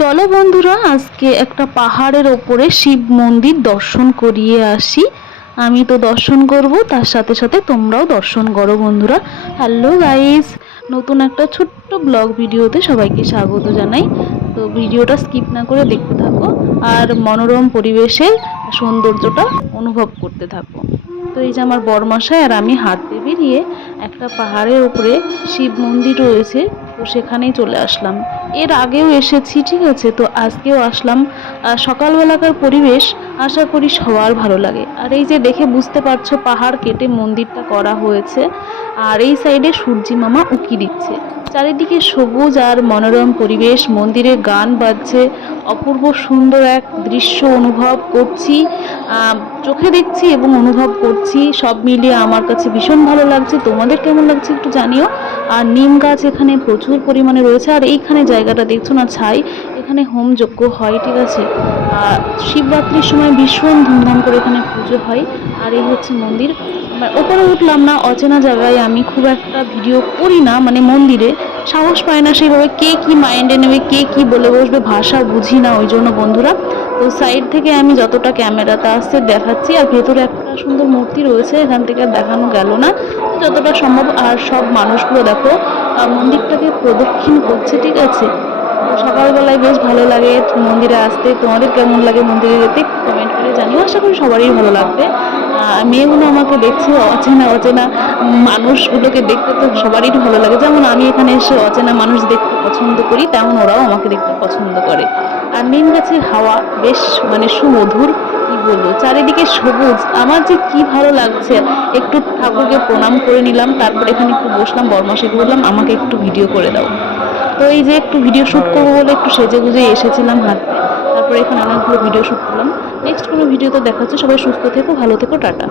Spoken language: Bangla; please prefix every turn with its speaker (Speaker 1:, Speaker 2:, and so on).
Speaker 1: চলো বন্ধুরা, আজকে একটা পাহাড়ের ওপরে শিব মন্দির দর্শন করিয়ে আসি। আমি তো দর্শন করব, তার সাথে সাথে তোমরাও দর্শন করো বন্ধুরা। হ্যালো গাইস নতুন একটা ছোট্ট ব্লগ ভিডিওতে সবাইকে স্বাগত জানাই। তো ভিডিওটা স্কিপ না করে দেখতে থাকো আর মনোরম পরিবেশের সৌন্দর্যটা অনুভব করতে থাকো। তো এই যে আমার বরমশাই আর আমি হাঁটতে বেরিয়ে একটা পাহাড়ের উপরে শিব মন্দির রয়েছে। তো সেখানেই চলে আসলাম। এর আগেও এসেছি, ঠিক আছে? তো আজকেও আসলাম। সকালবেলাকার পরিবেশ আশা করি সবার ভালো লাগে। আর এই যে দেখে বুঝতে পারছ, পাহাড় কেটে মন্দিরটা করা হয়েছে। আর এই সাইডে সূর্যি মামা উকি দিচ্ছে। চারিদিকে সবুজ আর মনোরম পরিবেশ, মন্দিরে গান বাজছে। অপূর্ব সুন্দর এক দৃশ্য অনুভব করছি চোখে দেখছি এবং অনুভব করছি। সব মিলিয়ে আমার কাছে ভীষণ ভালো লাগছে। তোমাদের কেমন লাগছে একটু জানিও। আর নিম গাছ এখানে প্রচুর পরিমাণে রয়েছে, আর এইখানে জায়গাটা দেখছ না, ছাই, এখানে হোম যজ্ঞ হয়, ঠিক আছে? আর শিবরাত্রির সময় ভীষণ ধুমধাম করে এখানে পুজো হয়, আর এই হচ্ছে মন্দির। মানে ওপরে উঠলাম না, অচেনা জায়গায় আমি খুব একটা ভিডিও করি না মানে মন্দিরে। সাহস পায় না সেইভাবে কে কি মাইন্ডে নেবে, কে কি বলে বসবে, ভাষা বুঝি না ওই জন্য বন্ধুরা। তো সাইড থেকে আমি যতটা ক্যামেরাতে আসছে দেখাচ্ছি, আর ভেতরে একটা সুন্দর মূর্তি রয়েছে, এখান থেকে আর দেখানো গেল না। যতটা সম্ভব আর সব মানুষগুলো দেখো মন্দিরটাকে প্রদক্ষিণ করছে, ঠিক আছে? সকালবেলায় বেশ ভালো লাগে মন্দিরে আসতে। তোমাদের কেমন লাগে মন্দিরে যেতে? কমেন্ট করে জানিও। আশা করি সবারই ভালো লাগবে। মেয়েগুলো আমাকে দেখছে অচেনা অচেনা মানুষগুলোকে দেখতে তো সবারই ভালো লাগে। যেমন আমি এখানে এসে অচেনা মানুষ দেখতে পছন্দ করি, তেমন ওরাও আমাকে দেখতে পছন্দ করে। আর নিম গাছের হাওয়া বেশ মানে সুমধুর। বলব চারিদিকে সবুজ আমার যে কি ভালো লাগছে। একটু ঠাকুরকে প্রণাম করে নিলাম তারপর এখানে একটু বসলাম বর্মাশাকে বললাম আমাকে একটু ভিডিও করে দাও। তো এই যে একটু ভিডিও শ্যুট করব বলে একটু সেজে গুজে এসেছিলাম হাতে তারপরে এখানে অনেকগুলো ভিডিও শ্যুট করলাম। নেক্সট কোনো ভিডিও তো দেখাচ্ছে সবাই সুস্থ থেকো ভালো থেকো টাটা।